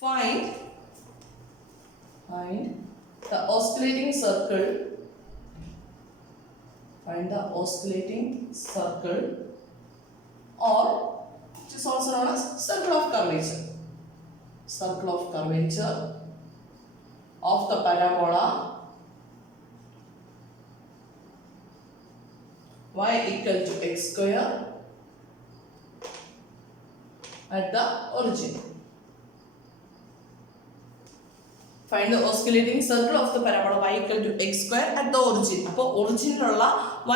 Find the oscillating circle. Find the oscillating circle, or which is also known as circle of curvature. Circle of curvature of the parabola y equal to x square at the origin. Find the oscillating circle of the parabola y equal to x square at the origin. അപ്പോൾ ഒറിജിനിലുള്ള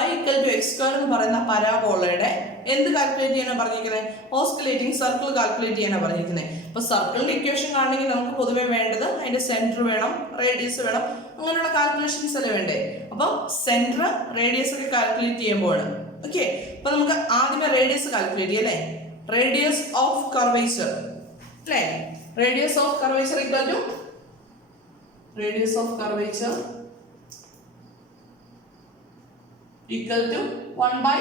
y equal to x square എന്ന് പറയുന്ന പരാബോളയുടെ എന്ത് calculate ചെയ്യാനാണ് പറഞ്ഞിരിക്കുന്നത്? ഓസ്കിലേറ്റിംഗ് circle calculate ചെയ്യാനാണ് പറഞ്ഞിരിക്കുന്നത്. അപ്പോൾ സർക്കിളിന്റെ ഇക്വേഷൻ കാണണമെങ്കിൽ നമുക്ക് പൊതുവെ വേണ്ടത് അതിന്റെ സെന്റർ വേണം, റേഡിയസ് വേണം, അങ്ങനെയുള്ള കാൽക്കുലേഷൻസ് അല്ലേ വേണ്ടേ? അപ്പോൾ സെന്റർ റേഡിയസ് ഒക്കെ കാൽക്കുലേറ്റ് ചെയ്യുമ്പോൾ ഓക്കെ. അപ്പോൾ നമുക്ക് ആദ്യമേ റേഡിയസ് കാൽക്കുലേറ്റ് ചെയ്യാം അല്ലേ? റേഡിയസ് ഓഫ് കർവേച്ചർ അല്ലേ? Radius of curvature equal to radius of curvature equal to 1 by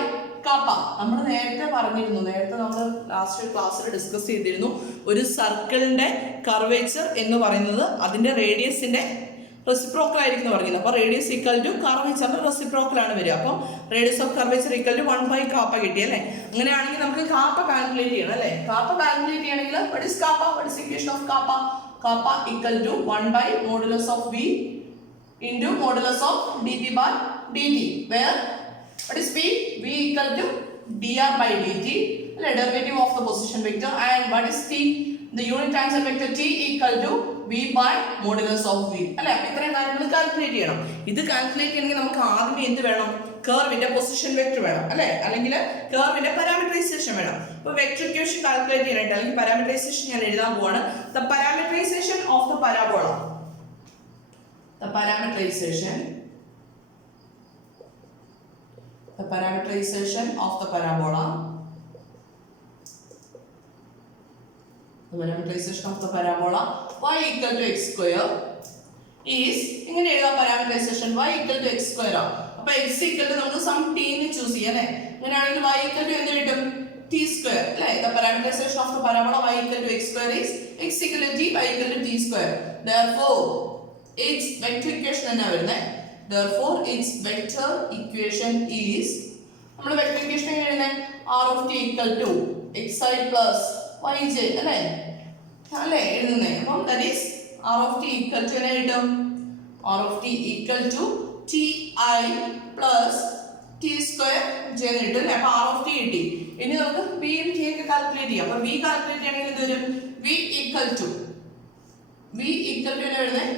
kappa. നമ്മൾ നേരത്തെ പറഞ്ഞിരുന്നു, നേരത്തെ നമ്മൾ ലാസ്റ്റ് ക്ലാസ്സിൽ ഡിസ്കസ് ചെയ്തിരുന്നു, ഒരു സർക്കിളിന്റെ കർവേച്ചർ എന്ന് പറയുന്നത് അതിന്റെ റേഡിയസിന്റെ റെസിപ്രോക്കൽ ആയിരിക്കും എന്ന് പറയുന്നത്. അപ്പോൾ റേഡിയസ് ഈക്വൽ ടു കർവേച്ചറിന്റെ റെസിപ്രോക്കൽ ആണ് വരിക. അപ്പം radius of curvature equal to 1 by kappa കിട്ടി അല്ലേ? അങ്ങനെയാണെങ്കിൽ നമുക്ക് കാപ്പ കാൽക്കുലേറ്റ് ചെയ്യണം അല്ലേ? കാപ്പ കാൽക്കുലേറ്റ് ചെയ്യണമെങ്കിൽ what is kappa? What is equation of kappa? Kappa equal to 1 by modulus of V into modulus of dt by dt, where what is V? V equal to dr by dt, the derivative of the position vector, and what is T? The unit tangent vector T equal to V by modulus of V. അല്ലേ? അപ്പോൾ ഇത്രയും കാര്യങ്ങൾ calculate ചെയ്യണം. ഇത് calculate ചെയ്യണമെങ്കിൽ നമുക്ക് ആദ്യം എന്ത് വേണം? കർവിന്റെ പൊസിഷൻ വെക്ടർ വേണം അല്ലേ? അല്ലെങ്കിൽ കർവിന്റെ പാരാമീറ്ററൈസേഷൻ വേണം. അപ്പോൾ വെക്ടർ ഇക്വേഷൻ കാൽക്കുലേറ്റ് ചെയ്യാനായിട്ട് അല്ലെങ്കിൽ പാരാമീറ്ററൈസേഷൻ ഞാൻ എഴുതാൻ പോവാണ്. The parameterisation of the parabola. The parameterization of the parabola. The parameterization of the parabola y equal to x square is ഇങ്ങനെ എഴുതാം. Parameterisation y equal to x square ആണ്. അപ്പോൾ x equal to നമുക്ക് some t നെ choose ചെയ്യാം അല്ലേ? അങ്ങനെയാണെങ്കിൽ y equal to എന്ത് കിട്ടും? t square അല്ലേ? The parameterization of the parabola y equal to x square is x equal to t, y equal to t square. Therefore its vector equation എന്നാ വരുന്നത്? Therefore its vector equation is, നമ്മൾ vector equation എങ്ങനെ എഴുതുന്നത്? r of t equal to xi plus yj അല്ലേ? അല്ലേ എഴുതുന്നത്? അപ്പം that is r of t equal to എങ്ങനെ കിട്ടും? r of t equal to ti plus t square j എന്ന് കിട്ടും അല്ലേ? അപ്പോൾ r of t കിട്ടി. ഇനി നമുക്ക് v യും t ഒക്കെ കാൽക്കുലേറ്റ് ചെയ്യാം. അപ്പോൾ v കാൽക്കുലേറ്റ് ചെയ്യണമെങ്കിൽ എന്ത് വരും? v equal to എങ്ങനെ വരുന്നത്?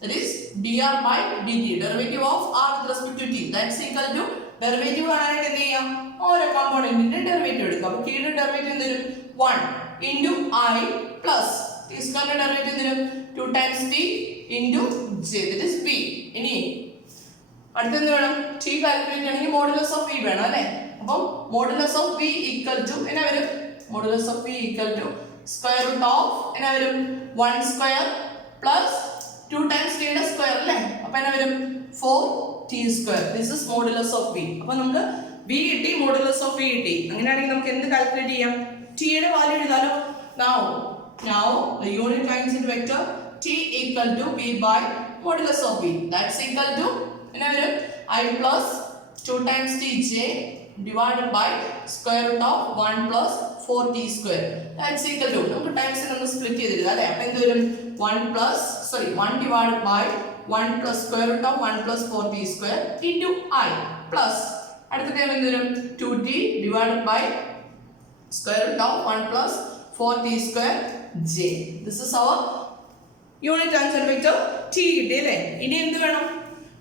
That is dr by dt, derivative of r with respect to t, that's equal to derivative കാണാനായിട്ട് എന്ത് ചെയ്യാം? ഓരോ കമ്പോണന്റിന്റെ ഡെറിവേറ്റീവ് എടുക്കാം. അപ്പോൾ t യുടെ ഡെറിവേറ്റീവ് എന്ത് വരും? 1 into I plus t square ന്റെ ഡെറിവേറ്റീവ് എന്ത് വരും? 2 times t into j, that is b. ഇനി അടുത്ത എന്ത് വേണം? t കാൽക്കുലേറ്റ് ചെയ്യണമെങ്കിൽ മോഡുലസ് ഓഫ് v വേണം അല്ലേ? അപ്പോൾ modulus of v equal to എന്നാ വരും? Modulus of v equal to square root of എന്നാ വരും? 1 സ്ക്വയർ പ്ലസ് 2 times t യുടെ സ്ക്വയർ അല്ലേ? അപ്പോൾ എന്നാ വരും? 4t square. This is modulus of v. അപ്പോൾ നമുക്ക് v കിട്ടി, മോഡുലസ് ഓഫ് v കിട്ടി. അങ്ങനെയാണെങ്കിൽ നമുക്ക് എന്ത് കാൽക്കുലേറ്റ് ചെയ്യാം? t യുടെ value എഴുതാലോ. Now the unit tangent vector t equal to v by modulus of v, that's equal to എന്നാ വരും? I plus 2 times tj divided by square root of 1 plus 4t square, that's equal to, നമുക്ക് times ഒന്ന് split ചെയ്തിരുന്നു അല്ലേ? അപ്പോൾ എന്ത് വരും? 1 divided by 1 plus square root of 1 plus 4t square into I plus അടുത്ത ടൈം എന്ത് വരും? 2t divided by square root of 1 plus 4t square j. This is our unit tangent vector t കിട്ടി അല്ലേ? ഇനി എന്ത് വേണം?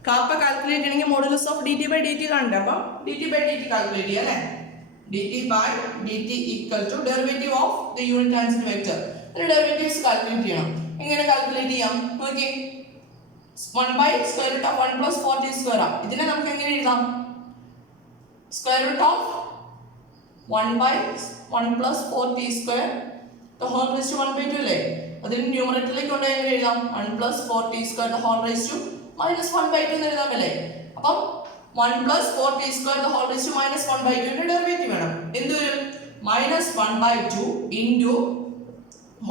കാപ്പ കാൽക്കുലേറ്റ് ചെയ്യണമെങ്കിൽ modulus of dt by dt കാണണ്ടേ? അപ്പം dt by dt കാൽക്കുലേറ്റ് ചെയ്യാം അല്ലേ? dt by dt equal to derivative of the unit tangent vector. ഇതിന്റെ ഡെറിവേറ്റീവ്സ് കാൽക്കുലേറ്റ് ചെയ്യണം. എങ്ങനെ കാൽക്കുലേറ്റ് ചെയ്യാം? നോക്കിയേ, 1 by square root of 1 plus 4t square ആണ്. ഇതിനെ നമുക്ക് എങ്ങനെ എഴുതാം? Square root of 1 by 1 plus 4t square the whole raised to 1 by 2 അല്ലേ? അതിന് ന്യൂമറേറ്ററിലേക്ക് കൊണ്ട് എങ്ങനെ എഴുതാം? 1 plus 4t square the whole raised to minus 1 by 2 എന്ന് എഴുതാം അല്ലേ? അപ്പം 1 plus 4t square the whole raised to minus 1 by 2 ന്റെ ഡെറിവേറ്റീവ് വേണം. എന്ത് വരും? minus 1 by 2 into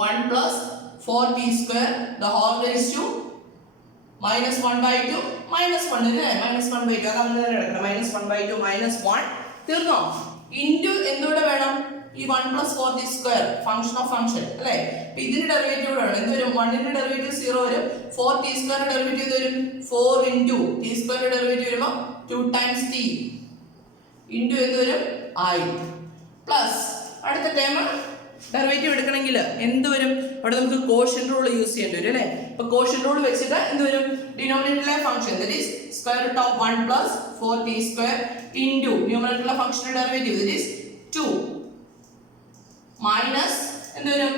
1 plus 4t square the whole raised to minus 1 by 2 minus 1 അല്ലേ minus 1 by 2 അത് അങ്ങനെ തന്നെ എടുക്കണം minus 1 by 2 minus 1 തീർന്നോ ഇൻറ്റു എന്തുകൂടെ വേണം ഈ 1 plus 4t square function of function അല്ലേ അപ്പോൾ ഇതിന്റെ ഡെറിവേറ്റീവ് കൂടെ വേണം എന്ത് വരും 1 ന്റെ ഡെറിവേറ്റീവ് 0 വരും 4t square ഡെറിവേറ്റീവ് വരും 4 into t square ഡെറിവേറ്റീവ് വരുമ്പോൾ 2 times t into എന്ത് വരും I പ്ലസ് അടുത്ത ടേം ഡെറിവേറ്റീവ് എടുക്കണമെങ്കിൽ എന്ത് വരും അവിടെ നമുക്ക് കോഷ്യന്റ് റൂൾ യൂസ് ചെയ്യേണ്ടി വരും അല്ലേ അപ്പോൾ കോഷ്യന്റ് റൂൾ വെച്ചിട്ട് എന്ത് വരും ഡിനോമിനേറ്ററിലെ function that is square root of 1 plus 4t square into ന്യൂമറേറ്ററിലെ ഫംഗ്ഷന്റെ ഡെറിവേറ്റീവ് ദാറ്റ് ഈസ് 2 മൈനസ് എന്ത് വരും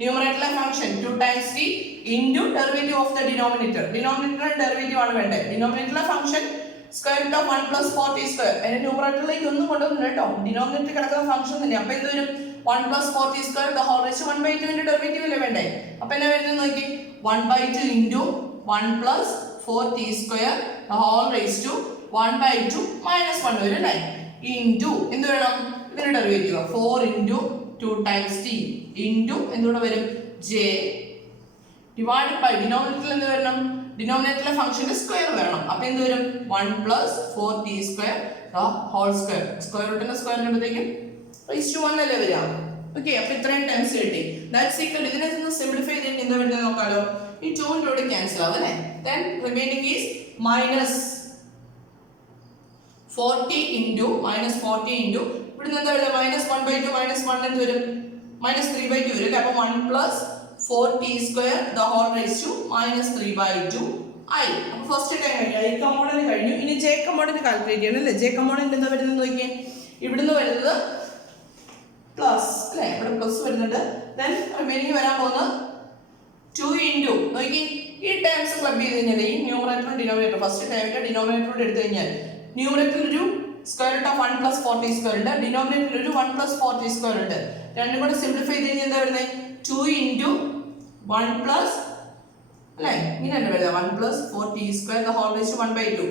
ന്യൂമറേറ്ററിലെ function 2 times t into derivative of the denominator ഡിനോമിനേറ്ററിന്റെ ഡെറിവേറ്റീവ് ആണ് വേണ്ടത് ഡിനോമിനേറ്ററിലെ function square root of 1 plus 4t square അതിന്റെ ന്യൂമറേറ്ററിലേക്ക് ഒന്നും കൊണ്ടുവന്നില്ല കേട്ടോ ഡിനോമിനേറ്റർ കിടക്കുന്ന ഫംഗ്ഷൻ തന്നെ അപ്പോൾ എന്ത് വരും 1 plus 4t square the whole raised to 1 by 2 ന്റെ ഡെറിവേറ്റീവ് അല്ലേ വേണ്ടേ അപ്പോൾ എന്നാ വരുന്നത് നോക്കി 1 by 2 into 1 plus 4t square the whole raised to 1 by 2 minus 1 വരും അല്ലേ into എന്ത് വേണം ഇതിന്റെ derivative 4 into 2 times t into എന്തുകൂടെ വരും j divided by ഡിനോമിനേറ്ററിൽ എന്ത് വരണം ഡിനോമിനേറ്ററിലെ ഫംഗ്ഷന്റെ സ്ക്വയർ വരണം അപ്പോൾ എന്ത് വരും 1 plus 4t square the whole square square റൂട്ടിന്റെ സ്ക്വയർ ചെയ്യുമ്പോഴത്തേക്കും raised to 1 അല്ലേ വരിക ഓക്കെ അപ്പോൾ ഇത്രയും ടൈംസ് കിട്ടി ദാറ്റ്സ് ഈക്വൽ ഇതിനെ ഒന്ന് സിംപ്ലിഫൈ ചെയ്തിട്ട് എന്താ വരുന്നത് നോക്കാലോ ഈ 2 ന്റെ കൂടെ ക്യാൻസൽ ആവും അല്ലേ then remaining is minus 40 into minus 40 into ഇവിടുന്ന് എന്താ വരുക minus 1 by 2 minus 1 എന്ത് വരും minus 3 by 2 വരും അല്ലേ അപ്പോൾ 1 plus 4t square the whole raised to minus 3 by 2 I അപ്പോൾ ഫസ്റ്റ് ടൈം കഴിഞ്ഞു I കമ്പോണന്റ് കഴിഞ്ഞു ഇനി j കമ്പോണന്റ് കാൽക്കുലേറ്റ് ചെയ്യണം അല്ലേ j കമ്പോണന്റ് എന്താ വരുന്നത് നോക്കിയേ ഇവിടുന്ന് വരുന്നത് പ്ലസ് അല്ലേ ഇവിടെ പ്ലസ് വരുന്നുണ്ട് ദെൻ റിമൈനിങ് വരാൻ പോകുന്നത് 2 into നോക്കി ഈ ടേംസ് ക്ലബ് ചെയ്ത് കഴിഞ്ഞാൽ ഈ ന്യൂമറേറ്ററും ഡിനോമിനേറ്റർ ഫസ്റ്റ് ടൈമിന്റെ ഡിനോമിനേറ്ററോട് എടുത്തു കഴിഞ്ഞാൽ ന്യൂമറേറ്ററിൽ ഒരു square root of 1 plus 4t square ഉണ്ട് ഡിനോമിനേറ്ററിൽ ഒരു 1 plus 4t square ഉണ്ട് രണ്ടും കൂടെ സിംപ്ലിഫൈ ചെയ്ത് കഴിഞ്ഞാൽ എന്താ വരുന്നത് 2 into 1 plus അല്ലേ ഇങ്ങനെയല്ലേ വരുന്നത് 1 plus 4t square the whole raised to 1 by 2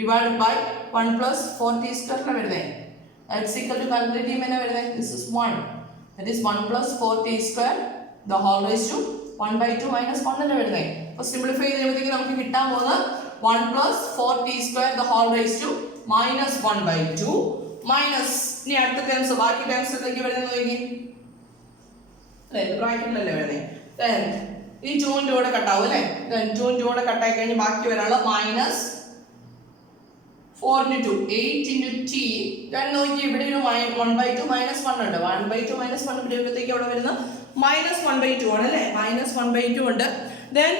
divided by 1 plus 4t square ആണ് വരുന്നത് that's equal to calculate ചെയ്യുമ്പോൾ വരുന്നത് this is 1 that is 1 plus 4t square the whole raised to 1 by 2 minus 1 അല്ലേ വരുന്നത് അപ്പോൾ സിംപ്ലിഫൈ ചെയ്യുമ്പോഴത്തേക്ക് നമുക്ക് കിട്ടാൻ പോകുന്നത് 1 plus 4t square the whole raised to minus 1 by 2 minus ഇനി അടുത്ത ടേംസ് ബാക്കി ടേംസ് എന്തൊക്കെ വരുന്നത് നോക്കി അല്ലേ ബ്രാക്കറ്റിലല്ലേ വരുന്നത് then ഈ 2 ന്റെ കൂടെ കട്ടാവും അല്ലേ then 2 ന്റെ കൂടെ കട്ടായി കഴിഞ്ഞ് ബാക്കി വരാനുള്ള minus 4 into 2 8 into t then നോക്കി ഇവിടെ ഒരു 1 by 2 minus 1 ഉണ്ട് 1 by 2 minus 1 വരുമ്പോഴത്തേക്ക് അവിടെ വരുന്ന minus 1 by 2 ആണ് അല്ലേ minus 1 by 2 ഉണ്ട് then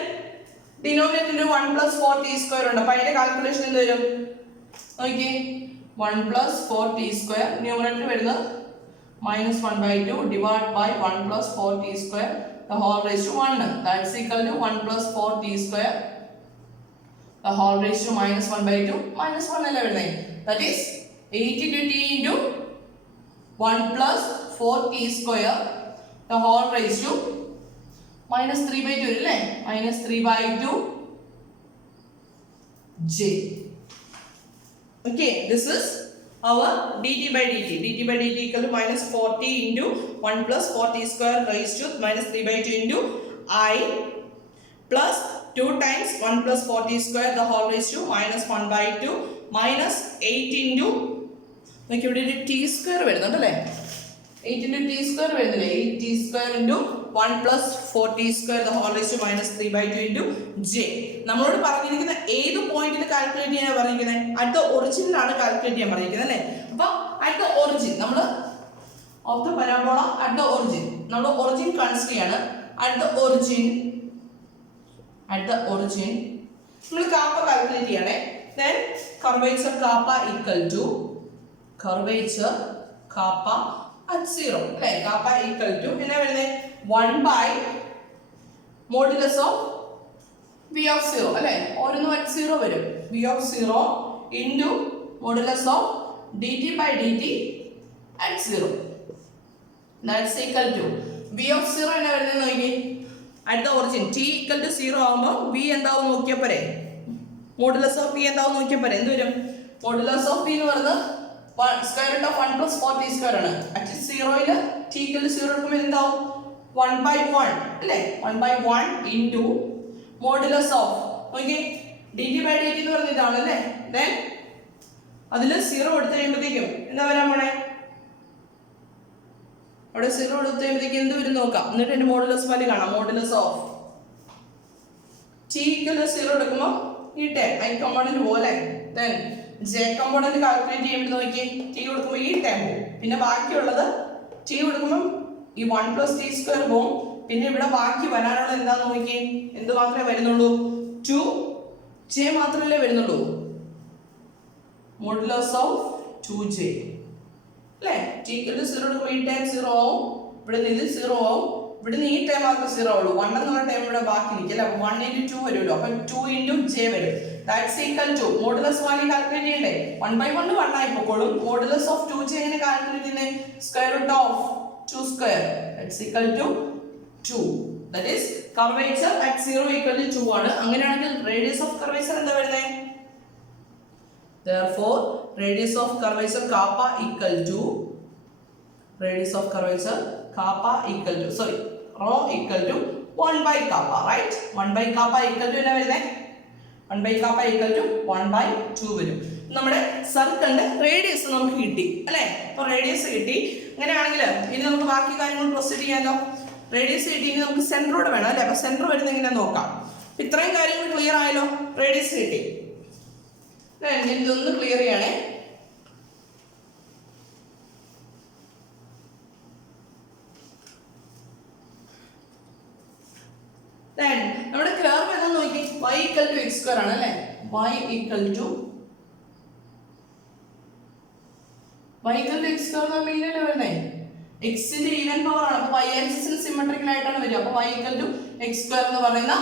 ഡിനോമിനേറ്ററിൽ 1 plus 4t square ഉണ്ട് അപ്പോൾ അതിന്റെ കാൽക്കുലേഷൻ എന്ത് വരും നോക്കി 1 plus 4t square ന്യൂമറേറ്റർ വരുന്നത് minus 1 by 2 divided by 1 plus 4t square the whole raised to 1 that's equal to 1 plus 4t square the whole raised to minus 1 by 2 minus 1 അല്ലേ വരുന്നത് that is 8 into t into 1 plus 4t square the whole raised to minus 3 by 2 അല്ലേ minus 3 by 2 j okay this is our dt by dt equal to minus 40 into 1 plus 4t square raised to minus 3 by 2 into I plus 2 times 1 plus 4t square the whole raised to minus 1 by 2 minus 8 into നോക്കി ഇവിടെ ഒരു t square വരുന്നുണ്ടല്ലേ 8 into t square വരുന്നില്ലേ 8t square into 1 plus 4t square the whole raised to minus 3 by 2 into j നമ്മളോട് പറഞ്ഞിരിക്കുന്ന ഏത് പോയിന്റിൽ calculate ചെയ്യാനാണ് പറഞ്ഞിരിക്കുന്നത് അറ്റ് ദ ഒറിജിനിലാണ് കാൽക്കുലേറ്റ് ചെയ്യാൻ പറഞ്ഞിരിക്കുന്നത് അല്ലേ അപ്പോൾ അറ്റ് ദ ഒറിജിൻ നമ്മൾ of the parabola at the origin നമ്മൾ ഒറിജിൻ കൺസിഡർ ചെയ്യാണ് അറ്റ് ദ ഒറിജിൻ നമ്മൾ കാപ്പ കാൽക്കുലേറ്റ് ചെയ്യണേ then curvature kappa equal to curvature kappa at 0 അല്ലേ kappa equal to എന്നാ വരുന്നത് 1 by modulus of v of 0 അല്ലേ ഓരോന്നും at 0 വരും v of 0 into modulus of dt by dt at 0 that's equal to v of 0 എന്നാ വരുന്നത് നോക്കി at the origin t equal to 0 ആവുമ്പോൾ v എന്താവും നോക്കിയാൽ പോരെ modulus of v എന്താവും നോക്കിയാൽ പോരെ എന്ത് വരും modulus of v എന്ന് പറയുന്നത് square root of 1 plus 4t square ആണ് at 0 ൽ t equal to 0 എടുക്കുമ്പോൾ എന്താവും 1/1 അല്ലേ? 1/1 into modulus of okay dt/dt എന്ന് പറഞ്ഞ ഇതാണ് അല്ലേ? ദെൻ അതിൽ 0 എടുത്തു കഴിയുമ്പോഴത്തേക്കും എന്താ വരാൻ പോണേ? അവിടെ 0 എടുത്തു കഴിയുമ്പോഴത്തേക്കും എന്ത് വരും നോക്കാം. എന്നിട്ട് എൻ്റെ മോഡുലസ് വാല്യൂ കാണാം. മോഡുലസ് ഓഫ് t = 0 എടുക്കുമ്പോൾ ഈ ടേം i കമ്പോണന്റ് പോലെ ദെൻ j കമ്പോണന്റ് കാൽക്കുലേറ്റ് ചെയ്യുമ്പോൾ നോക്കി t കൊടുക്കുമ്പോൾ ഈ ടേം പോകും. പിന്നെ ബാക്കിയുള്ളത് t കൊടുക്കുമ്പോൾ ഈ 1 + t² പോകും. പിന്നെ ഇവിടെ ബാക്കി വരാനുള്ളത് എന്താന്ന് നോക്കി എന്ത് മാത്രമേ വരുന്നുള്ളൂ? 2j മാത്രമല്ലേ വരുന്നുള്ളൂ. മോഡുലസ് ഓഫ് 2j അല്ലേ? t = 0 എടുക്കുമ്പോൾ ഈ ടേം 0 ആവും. ഇവിടെ നിന്ന് 0 ആവും. ഇവിടെ നിന്ന് ഈ ടേം മാത്രം 0 ആവുള്ളൂ. 1 എന്നുള്ള ടേം ഇവിടെ ബാക്കി നിൽക്കില്ല. 1 × 2 വരുമല്ലോ. അപ്പം 2 × j വരും. That's equal to modulus value calculate ചെയ്യണ്ടേ? 1/1 1 ആയി പോയിക്കോളും. മോഡുലസ് ഓഫ് 2j എങ്ങനെ കാൽക്കുലേറ്റ് ചെയ്യുന്നത്? Square root of 2². That's equal to 2. That is curvature at 0 = 2 ആണ്. അങ്ങനെയാണെങ്കിൽ റേഡിയസ് ഓഫ് കർവേച്ചർ എന്താ വരുന്നത്? Therefore, radius of curvature kappa equal to radius of curvature kappa equal to sorry rho equal to 1/kappa, right? 1/kappa equal to എന്നാ വരുന്നത്? 1/kappa equal to 1/2 വരും. നമ്മുടെ സർക്കിളിന്റെ radius നമുക്ക് കിട്ടി അല്ലേ? അപ്പോൾ റേഡിയസ് കിട്ടി. അങ്ങനെയാണെങ്കിൽ ഇനി നമുക്ക് ബാക്കി കാര്യങ്ങൾ പ്രൊസീഡ് ചെയ്യാമല്ലോ. റേഡിയസ് കിട്ടി. ഇനി നമുക്ക് സെൻറ്ററോട് വേണം അല്ലേ? അപ്പോൾ സെൻറ്റർ വരുന്നത് എങ്ങനെയാണെന്ന് നോക്കാം. ഇത്രയും കാര്യങ്ങൾ ക്ലിയർ ആയല്ലോ. റേഡിയസ് കിട്ടി. ഇതൊന്ന് ക്ലിയർ ചെയ്യണേ. നമ്മുടെ കർവ് എന്താ നോക്കി? y = x² ആണ് അല്ലേ? y = x² മീനല്ലേ വരുന്നേ? എക്സിന്റെ ഈവൻ പവർ ആണ്. അപ്പൊ y ആക്സിസിന് സിമെട്രിക്കൽ ആയിട്ടാണ് വരിക. അപ്പൊ y = x² എന്ന് പറയുന്ന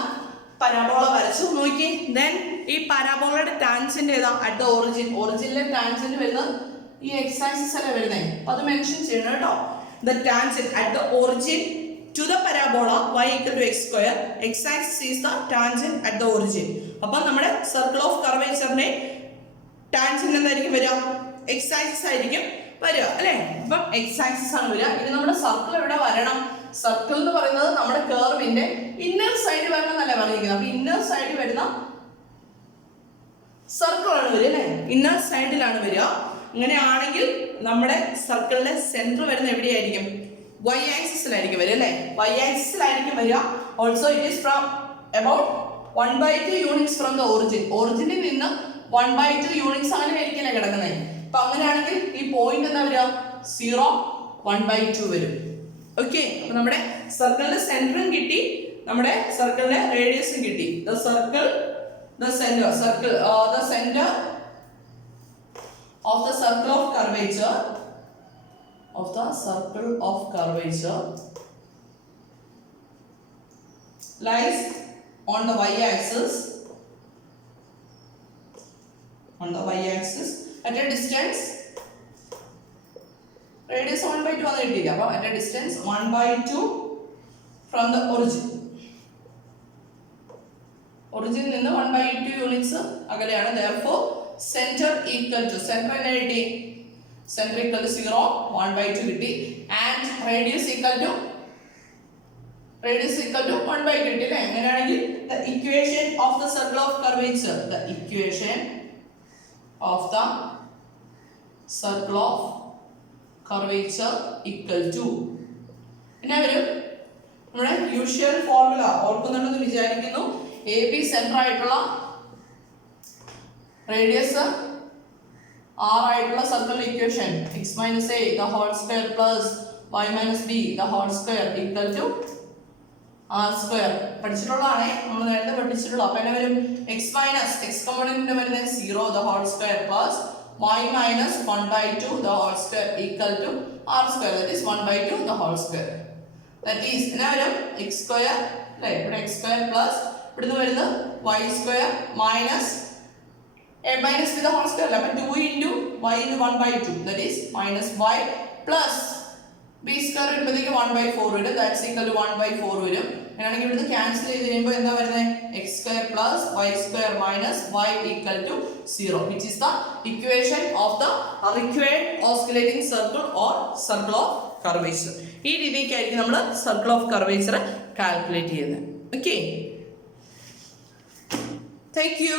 പരാബോള വരച്ചു നോക്കി. ദെൻ ഈ പരാബോളയുടെ ടാൻജന്റ് ഏതാ? At the origin. ഒറിജിനിലെ ടാൻജന്റ് വരുന്നത് ഈ എക്സ് ആക്സിസ് അല്ലേ വരുന്നത്? അപ്പൊ അത് മെൻഷൻ ചെയ്യണം കേട്ടോ. The tangent at the origin to the parabola y = x². X axis is the tangent at the origin. അപ്പൊ നമ്മുടെ സർക്കിൾ ഓഫ് കർവേച്ചറിന്റെ ടാൻജന്റ് എന്തായിരിക്കും വരിക? എക്സ് ആക്സിസ് ആയിരിക്കും വരിക അല്ലേ? അപ്പം എക്സ് ആക്സിസ് ആണ് വരിക. ഇനി നമ്മുടെ സർക്കിൾ എവിടെ വരണം? സർക്കിൾ എന്ന് പറയുന്നത് നമ്മുടെ കർവിന്റെ ഇന്നർ സൈഡ് വരണം എന്നല്ല പറഞ്ഞിരിക്കുന്നത്. അപ്പൊ ഇന്നർ സൈഡിൽ വരുന്ന സർക്കിൾ ആണ് വരിക അല്ലേ? ഇന്നർ സൈഡിലാണ് വരിക. അങ്ങനെയാണെങ്കിൽ നമ്മുടെ സർക്കിളിന്റെ സെന്റർ വരുന്ന എവിടെയായിരിക്കും? y ആക്സിസിലായിരിക്കും വരിക അല്ലേ? y ആക്സിസിലായിരിക്കും വരിക. Also it is from about 1/2 units from the origin. ഒറിജിനിൽ നിന്ന് 1/2 യൂണിറ്റ്സ് അങ്ങനെ ആയിരിക്കില്ലേ കിടക്കുന്നത്? അപ്പൊ അങ്ങനെയാണെങ്കിൽ ഈ പോയിന്റ് എന്താ വരിക? 0 1/2 വരും. ഓക്കെ. അപ്പൊ നമ്മുടെ സർക്കിളിന്റെ സെന്ററും കിട്ടി, നമ്മുടെ സർക്കിളിന്റെ റേഡിയസും കിട്ടി. The circle the center of the circle of curvature lies on the y axis at a distance radius 1/2 ആണ് കിട്ടിയില്ല. അപ്പോൾ at a distance 1/2 from the origin. ഒറിജിനിൽ നിന്ന് 1/2 യൂണിറ്റ്സ് അകലെയാണ്. therefore center equal to center എന്നെ കിട്ടി? center equal to 0 1/2 കിട്ടി. and radius equal to 1/2 കിട്ടി അല്ലേ? അങ്ങനെയാണെങ്കിൽ the equation of the circle of curvature equal to എന്നാ വരും? നമ്മുടെ യൂഷ്വൽ ഫോർമുല ഓർക്കുന്നുണ്ടെന്ന് വിചാരിക്കുന്നു. എ ബി സെന്റർ ആയിട്ടുള്ള റേഡിയസ് r ആയിട്ടുള്ള circle equation x - a the whole square plus y - b the whole square equal to r² പഠിച്ചിട്ടുള്ളതാണേ, നമ്മൾ നേരത്തെ പഠിച്ചിട്ടുള്ള. അപ്പോൾ എന്നെ വരും x കമ്പോണന്റിന്റെ വരുന്നത് 0 the whole square plus y - 1/2 the whole square equal to r². that is 1/2 the whole square. that is എന്നാ വരും x² അല്ലേ? ഇവിടെ x² plus ഇവിടുന്ന് വരുന്നത് y² minus a minus b the whole square. അപ്പോൾ 2 into y into 1/2 that is minus y plus b square വരുമ്പോഴത്തേക്ക് 1/4 വരും. that's equal to 1/4 വരും. അങ്ങനെയാണെങ്കിൽ ഇവിടുന്ന് ക്യാൻസൽ ചെയ്ത് കഴിയുമ്പോൾ എന്താ വരുന്നത്? x² plus y² minus y equal to 0 which is the equation of the required oscillating circle or circle of curvature. ഈ രീതിക്കായിരിക്കും നമ്മൾ സർക്കിൾ ഓഫ് കർവേച്ചർ കാൽക്കുലേറ്റ് ചെയ്യുന്നത്. Okay, thank you.